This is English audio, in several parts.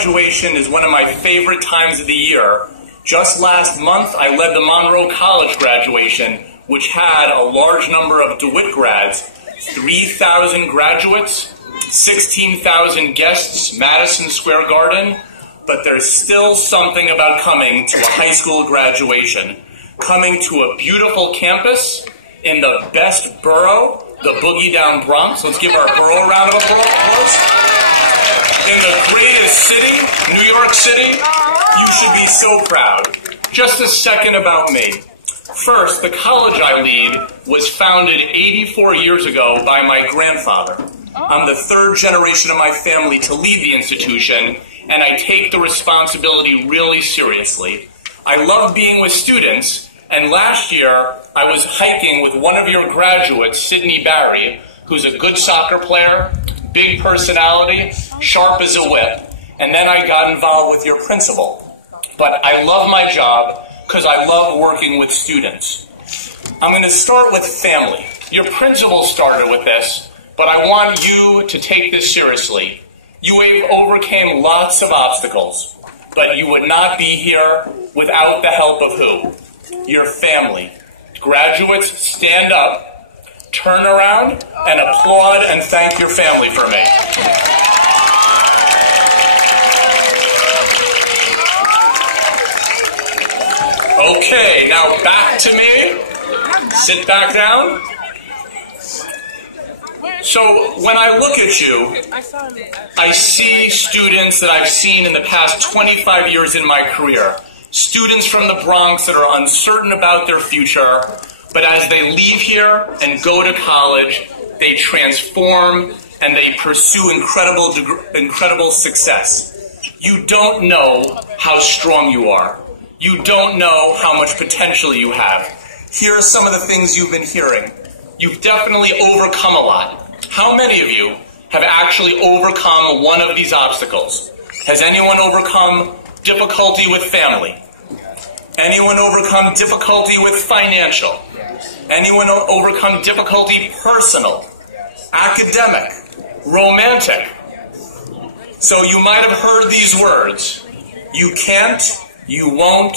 Graduation is one of my favorite times of the year. Just last month, I led the Monroe College graduation, which had a large number of DeWitt grads, 3,000 graduates, 16,000 guests, Madison Square Garden, but there's still something about coming to a high school graduation, coming to a beautiful campus in the best borough, the Boogie Down Bronx. Let's give our borough a round of applause. In the greatest city, New York City. You should be so proud. Just a second about me. First, the college I lead was founded 84 years ago by my grandfather. I'm the third generation of my family to lead the institution, and I take the responsibility really seriously. I love being with students, and last year I was hiking with one of your graduates, Sydney Barry, who's a good soccer player, big personality, sharp as a whip, and then I got involved with your principal. But I love my job because I love working with students. I'm going to start with family. Your principal started with this, but I want you to take this seriously. You overcame lots of obstacles, but you would not be here without the help of who? Your family. Graduates, stand up, turn around, and applaud and thank your family for me. Okay, now back to me. Sit back down. So when I look at you, I see students that I've seen in the past 25 years in my career. Students from the Bronx that are uncertain about their future, but as they leave here and go to college, they transform and they pursue incredible success. You don't know how strong you are. You don't know how much potential you have. Here are some of the things you've been hearing. You've definitely overcome a lot. How many of you have actually overcome one of these obstacles? Has anyone overcome difficulty with family? Anyone overcome difficulty with financial? Anyone overcome difficulty personal, academic, romantic? So you might have heard these words. You can't, you won't,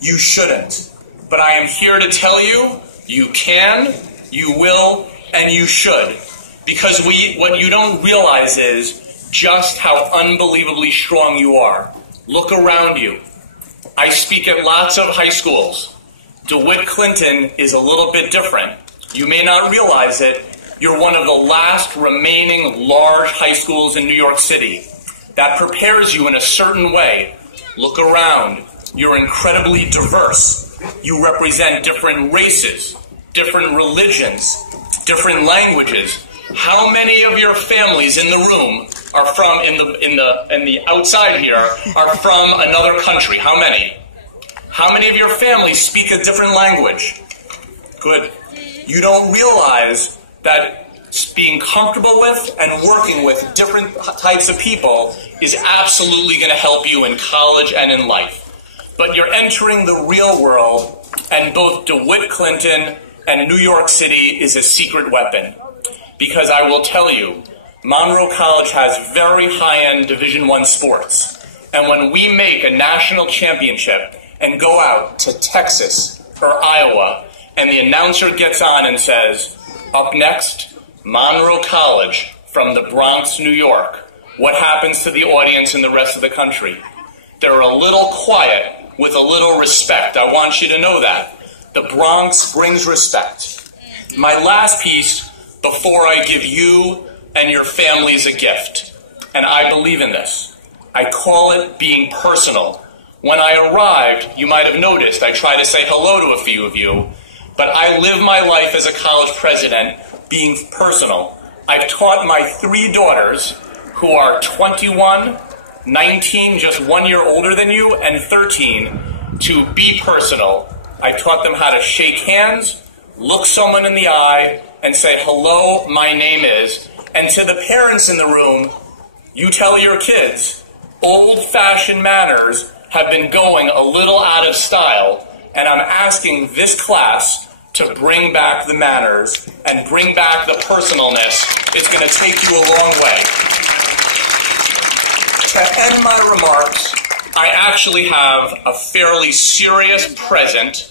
you shouldn't. But I am here to tell you, you can, you will, and you should. Because what you don't realize is just how unbelievably strong you are. Look around you. I speak at lots of high schools. Dewitt Clinton is a little bit different. You may not realize it. You're one of the last remaining large high schools in New York City. That prepares you in a certain way. Look around. You're incredibly diverse. You represent different races, different religions, different languages. How many of your families in the room are from, in the outside here, are from another country? How many? How many of your families speak a different language? Good. You don't realize that being comfortable with and working with different types of people is absolutely going to help you in college and in life. But you're entering the real world, and both DeWitt Clinton and New York City is a secret weapon. Because I will tell you, Monroe College has very high-end Division I sports. And when we make a national championship and go out to Texas or Iowa, and the announcer gets on and says, up next, Monroe College from the Bronx, New York, what happens to the audience in the rest of the country? They're a little quiet with a little respect. I want you to know that. The Bronx brings respect. My last piece, before I give you and your families a gift, and I believe in this, I call it being personal. When I arrived, you might have noticed, I try to say hello to a few of you, but I live my life as a college president being personal. I've taught my 3 daughters, who are 21, 19, just 1 year older than you, and 13, to be personal. I taught them how to shake hands, look someone in the eye, and say, hello, my name is. And to the parents in the room, you tell your kids, old-fashioned manners have been going a little out of style, and I'm asking this class to bring back the manners and bring back the personalness. It's going to take you a long way. to end my remarks, I actually have a fairly serious present,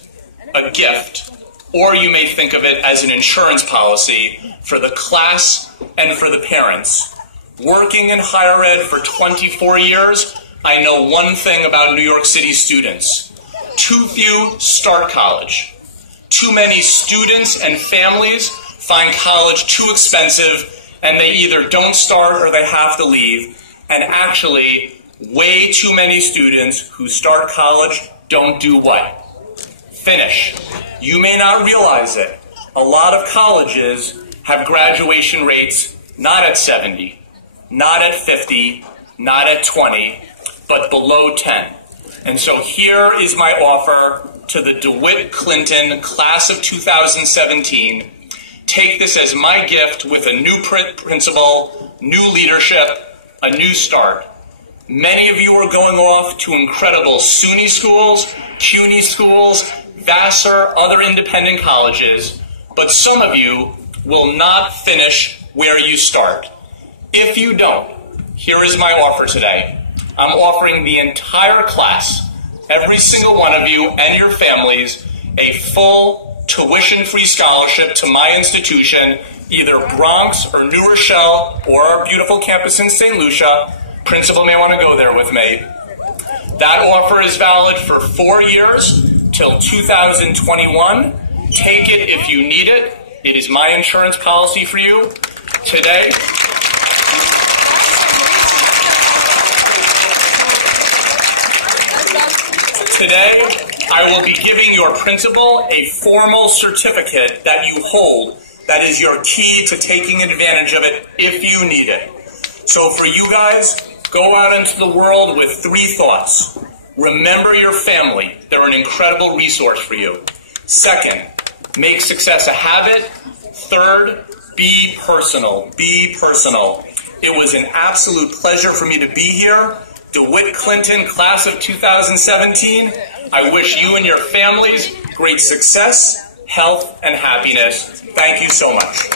a gift, or you may think of it as an insurance policy for the class and for the parents. Working in higher ed for 24 years, I know one thing about New York City students. Too few start college. Too many students and families find college too expensive, and they either don't start or they have to leave. And actually, way too many students who start college don't do what? Finish. You may not realize it. A lot of colleges have graduation rates not at 70, not at 50, not at 20, but below 10. And so here is my offer to the Dewitt Clinton class of 2017. Take this as my gift with a new principal, new leadership, a new start. Many of you are going off to incredible SUNY schools, CUNY schools, Vassar, other independent colleges, but some of you will not finish where you start. If you don't, here is my offer today. I'm offering the entire class, every single one of you and your families, a full tuition-free scholarship to my institution, either Bronx or New Rochelle or our beautiful campus in St. Lucia. Principal may want to go there with me. That offer is valid for 4 years till 2021. Take it if you need it. It is my insurance policy for you. Today, I will be giving your principal a formal certificate that you hold that is your key to taking advantage of it if you need it. So for you guys, go out into the world with 3 thoughts. Remember your family. They're an incredible resource for you. Second, make success a habit. Third, be personal. Be personal. It was an absolute pleasure for me to be here. Dewitt Clinton, class of 2017. I wish you and your families great success, health, and happiness. Thank you so much.